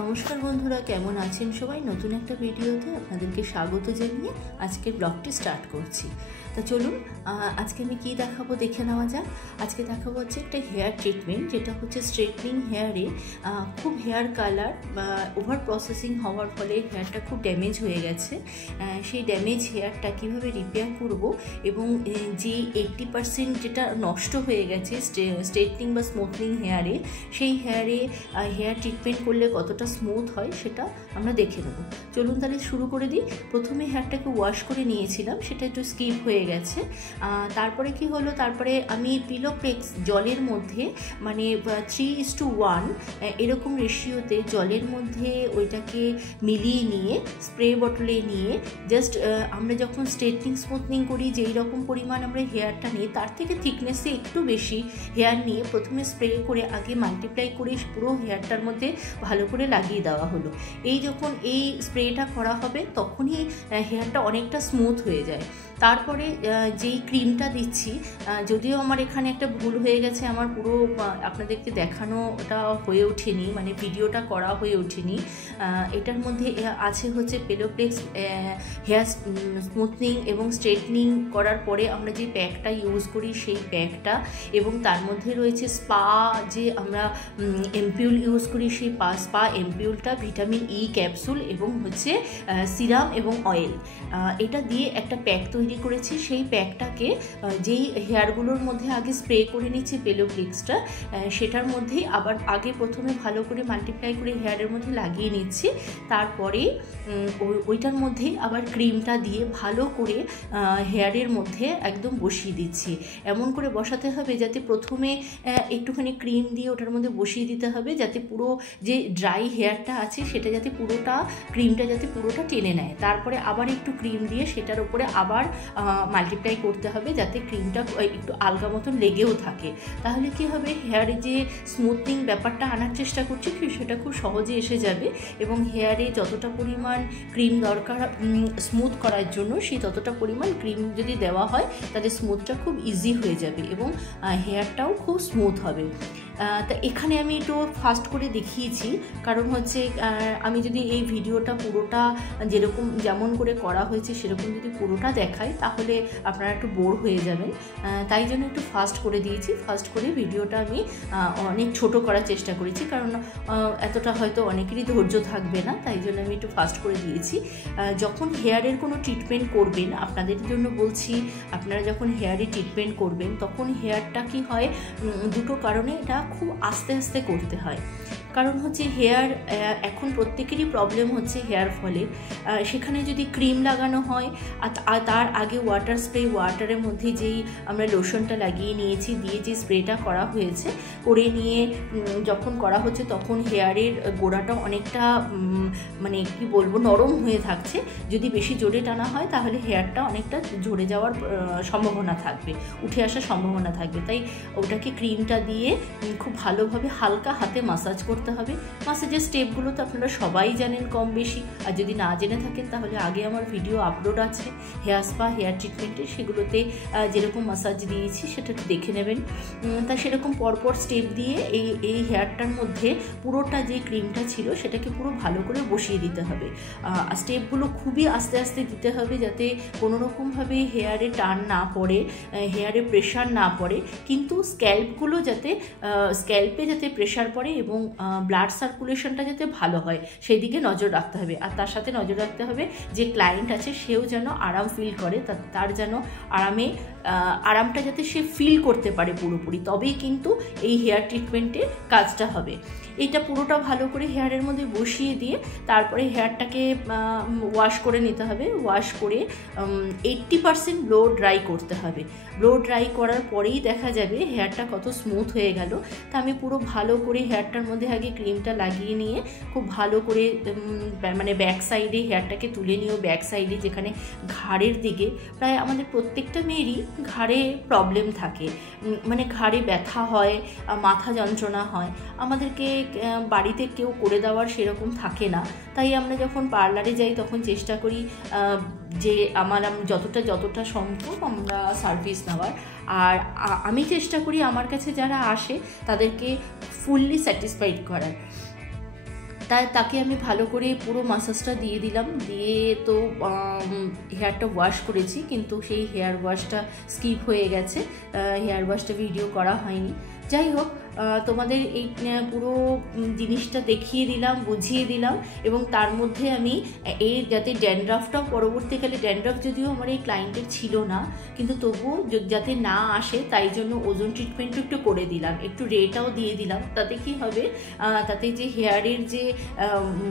নমস্কার বন্ধুরা, কেমন আছেন সবাই? নতুন একটা ভিডিওতে আপনাদেরকে স্বাগত জানিয়ে আজকের ব্লগটি স্টার্ট করছি। তা চলুন আজকে আমি কি দেখাবো দেখে নেওয়া যাক। আজকে দেখাবো হচ্ছে একটা হেয়ার ট্রিটমেন্ট, যেটা হচ্ছে স্ট্রেটনিং হেয়ারে খুব হেয়ার কালার বা ওভার প্রসেসিং হওয়ার ফলে হেয়ারটা খুব ড্যামেজ হয়ে গেছে। সেই ড্যামেজ হেয়ারটা কীভাবে রিপেয়ার করব এবং যে 80% যেটা নষ্ট হয়ে গেছে স্ট্রেটনিং বা স্মুথনিং হেয়ারে, সেই হেয়ার ট্রিটমেন্ট করলে কতটা স্মুথ হয় সেটা আমরা দেখে নেব। চলুন তাহলে শুরু করে দিই। প্রথমে হেয়ারটাকে ওয়াশ করে নিয়েছিলাম, সেটা একটু স্কিপ হয়ে গেছে। তারপরে কি হলো, তারপরে আমি পিলোপ্লেক্স জলের মধ্যে মানে 3:1 এরকম রেশিওতে জলের মধ্যে ওইটাকে মিলিয়ে নিয়ে স্প্রে বটলে নিয়ে জাস্ট আমরা যখন স্ট্রেটনিং স্মুথনিং করি যেই রকম পরিমাণ আমরা হেয়ারটা নিই তার থেকে থিকনেসে একটু বেশি হেয়ার নিয়ে প্রথমে স্প্রে করে আগে মাল্টিপ্লাই করে পুরো হেয়ারটার মধ্যে ভালো করে লাগিয়ে দেওয়া হলো। যখন এই স্প্রেটা করা হবে তখনই হেয়ারটা অনেকটা স্মুথ হয়ে যায়। তারপরে যেই ক্রিমটা দিচ্ছি, যদিও আমার এখানে একটা ভুল হয়ে গেছে, আমার পুরো আপনাদেরকে দেখানোটা হয়ে ওঠেনি, মানে ভিডিওটা করা হয়ে ওঠেনি। এটার মধ্যে আছে হচ্ছে পিলোপ্লেক্স হেয়ার স্মুথনিং এবং স্ট্রেটনিং করার পরে আমরা যে প্যাকটা ইউজ করি সেই প্যাকটা, এবং তার মধ্যে রয়েছে স্পা যে আমরা এমপিউল ইউজ করি সেই স্পা এমপিউলটা, ভিটামিন ই ক্যাপসুল এবং হচ্ছে সিরাম এবং অয়েল, এটা দিয়ে একটা প্যাক তৈরি করেছি। সেই প্যাকটাকে যেই হেয়ারগুলোর মধ্যে আগে স্প্রে করে নিচ্ছি পিলোপ্লেক্সটা, সেটার মধ্যেই আবার আগে প্রথমে ভালো করে মাল্টিপ্লাই করে হেয়ারের মধ্যে লাগিয়ে নিচ্ছি। তারপরে ওইটার মধ্যেই আবার ক্রিমটা দিয়ে ভালো করে হেয়ারের মধ্যে একদম বসিয়ে দিচ্ছি। এমন করে বসাতে হবে যাতে প্রথমে একটুখানি ক্রিম দিয়ে ওটার মধ্যে বসিয়ে দিতে হবে, যাতে পুরো যে ড্রাই হেয়ারটা আছে সেটা যাতে ক্রিমটা যাতে পুরোটা টেনে নেয়। তারপরে আবার একটু ক্রিম দিয়ে সেটার উপরে আবার মাল্টিপ্লাই করতে হবে যাতে ক্রিমটা একটু আলগা মতন লেগেও থাকে। তাহলে কি হবে, হেয়ারে যে স্মুথনিং ব্যাপারটা আনার চেষ্টা করছি সেটা খুব সহজে এসে যাবে, এবং হেয়ারে যতটা পরিমাণ ক্রিম দরকার স্মুথ করার জন্য সেই ততটা পরিমাণ ক্রিম যদি দেওয়া হয় তাহলে স্মুথটা খুব ইজি হয়ে যাবে এবং হেয়ারটাও খুব স্মুথ হবে। তা এখানে আমি একটু ফাস্ট করে দেখিয়েছি, কারণ হচ্ছে আমি যদি এই ভিডিওটা পুরোটা যেমন করে করা হয়েছে সেরকম যদি পুরোটা দেখাই তাহলে আপনারা একটু বোর হয়ে যাবেন, তাই জন্য একটু ফাস্ট করে দিয়েছি। ফাস্ট করে ভিডিওটা আমি অনেক ছোট করার চেষ্টা করেছি, কারণ এতটা হয়তো অনেকেরই ধৈর্য থাকবে না, তাই জন্য আমি একটু ফাস্ট করে দিয়েছি। যখন হেয়ারের কোনো ট্রিটমেন্ট করবেন, আপনাদের জন্য বলছি, আপনারা যখন হেয়ারে ট্রিটমেন্ট করবেন তখন হেয়ারটা কি হয়, দুটো কারণে এটা খুব আস্তে আস্তে করতে হয়। কারণ হচ্ছে হেয়ার এখন প্রত্যেকেরই প্রবলেম হচ্ছে হেয়ার ফলে, সেখানে যদি ক্রিম লাগানো হয় আর তার আগে ওয়াটারের মধ্যে যেই আমরা লোশনটা লাগিয়ে নিয়েছি দিয়ে যে স্প্রেটা করা হয়েছে করে নিয়ে যখন করা হচ্ছে তখন হেয়ারের গোড়াটা অনেকটা মানে কি বলবো নরম হয়ে থাকছে। যদি বেশি জোরে টানা হয় তাহলে হেয়ারটা অনেকটা ঝরে যাওয়ার সম্ভাবনা থাকবে, উঠে আসার সম্ভাবনা থাকবে। তাই ওটাকে ক্রিমটা দিয়ে খুব ভালোভাবে হালকা হাতে মাসাজ করতে হবে। মাসাজের স্টেপগুলো তো আপনারা সবাই জানেন কম বেশি, আর যদি না জেনে থাকেন তাহলে আগে আমার ভিডিও আপলোড আছে হেয়ার স্পা হেয়ার ট্রিটমেন্টের, সেগুলোতে যেরকম মাসাজ দিয়েছি সেটা একটু দেখে নেবেন। তা সেরকম পরপর স্টেপ দিয়ে এই হেয়ারটার মধ্যে পুরোটা যে ক্রিমটা ছিল সেটাকে পুরো ভালো করে বসিয়ে দিতে হবে। স্টেপগুলো খুবই আস্তে আস্তে দিতে হবে যাতে কোনোরকমভাবে হেয়ারে টান না পড়ে, হেয়ারে প্রেশার না পড়ে, কিন্তু স্ক্যাল্পে যাতে প্রেশার পড়ে এবং ব্লাড সার্কুলেশনটা যাতে ভালো হয় সেই দিকে নজর রাখতে হবে। আর তার সাথে নজর রাখতে হবে যে ক্লায়েন্ট আছে সেও যেন আরাম ফিল করে, তার যেন আরামটা যাতে সে ফিল করতে পারে পুরোপুরি, তবেই কিন্তু এই হেয়ার ট্রিটমেন্টের কাজটা হবে। এটা পুরোটা ভালো করে হেয়ারের মধ্যে বসিয়ে দিয়ে তারপরে হেয়ারটাকে ওয়াশ করে নিতে হবে। ওয়াশ করে 80% ব্লো ড্রাই করতে হবে। ব্লো ড্রাই করার পরেই দেখা যাবে হেয়ারটা কত স্মুথ হয়ে গেল। তা আমি পুরো ভালো করে হেয়ারটার মধ্যে আগে ক্রিমটা লাগিয়ে নিয়ে খুব ভালো করে মানে ব্যাক সাইডে হেয়ারটাকে তুলে নিয়েও ব্যাক সাইডে যেখানে ঘাড়ের দিকে, প্রায় আমাদের প্রত্যেকটা মেয়েরই ঘাড়ে প্রবলেম থাকে, মানে ঘাড়ে ব্যথা হয়, মাথা যন্ত্রণা হয়, আমাদেরকে বাড়িতে কেউ করে দেওয়ার সেরকম থাকে না। তাই আমরা যখন পার্লারে যাই তখন চেষ্টা করি যে যতটা সম্ভব আমরা সার্ভিস নেওয়ার, আর আমি চেষ্টা করি আমার কাছে যারা আসে তাদেরকে ফুললি স্যাটিসফাইড করার। তাই তাকে আমি ভালো করে পুরো মাসাজটা দিয়ে দিলাম, দিয়ে তো হেয়ারটা ওয়াশ করেছি, কিন্তু সেই হেয়ার ওয়াশটা স্কিপ হয়ে গেছে, হেয়ার ওয়াশটা ভিডিও করা হয়নি। যাই হোক, তোমাদের এই পুরো জিনিসটা দেখিয়ে দিলাম, বুঝিয়ে দিলাম, এবং তার মধ্যে আমি এই যাতে ড্যান্ড্রাফটাও পরবর্তীকালে, ড্যান্ড্রাফ যদিও আমার এই ক্লায়েন্টের ছিল না, কিন্তু তবুও যাতে না আসে তাই জন্য ওজন ট্রিটমেন্টও একটু করে দিলাম, একটু রেটাও দিয়ে দিলাম। তাতে কি হবে, তাতে যে হেয়ারের যে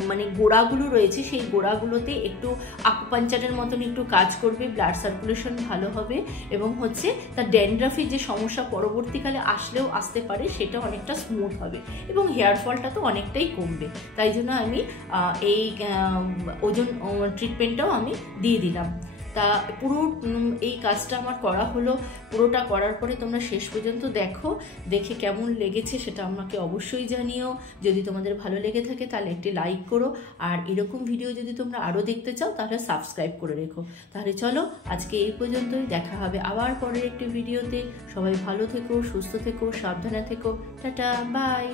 মানে গোড়াগুলো রয়েছে সেই গোড়াগুলোতে একটু আকুপাঞ্চারের মতন একটু কাজ করবে, ব্লাড সার্কুলেশন ভালো হবে, এবং হচ্ছে তার ড্যান্ড্রাফের যে সমস্যা পরবর্তীকালে আসলেও আসতে পারে সেটা অনেকটা স্মুথ হবে, এবং হেয়ার ফলটা তো অনেকটাই কমবে। তাই জন্য আমি এই ওজন ট্রিটমেন্টটাও আমি দিয়ে দিলাম। তা পুরো এই কাজটা আমার করা হলো। পুরোটা করার পরে তোমরা শেষ পর্যন্ত দেখো, দেখে কেমন লেগেছে সেটা আমাকে অবশ্যই জানিও। যদি তোমাদের ভালো লেগে থাকে তাহলে একটি লাইক করো, আর এরকম ভিডিও যদি তোমরা আরও দেখতে চাও তাহলে সাবস্ক্রাইব করে রেখো। তাহলে চলো আজকে এই পর্যন্তই, দেখা হবে আবার পরের একটি ভিডিওতে। সবাই ভালো থেকো, সুস্থ থেকো, সাবধানে থেকো, টাটা, বাই।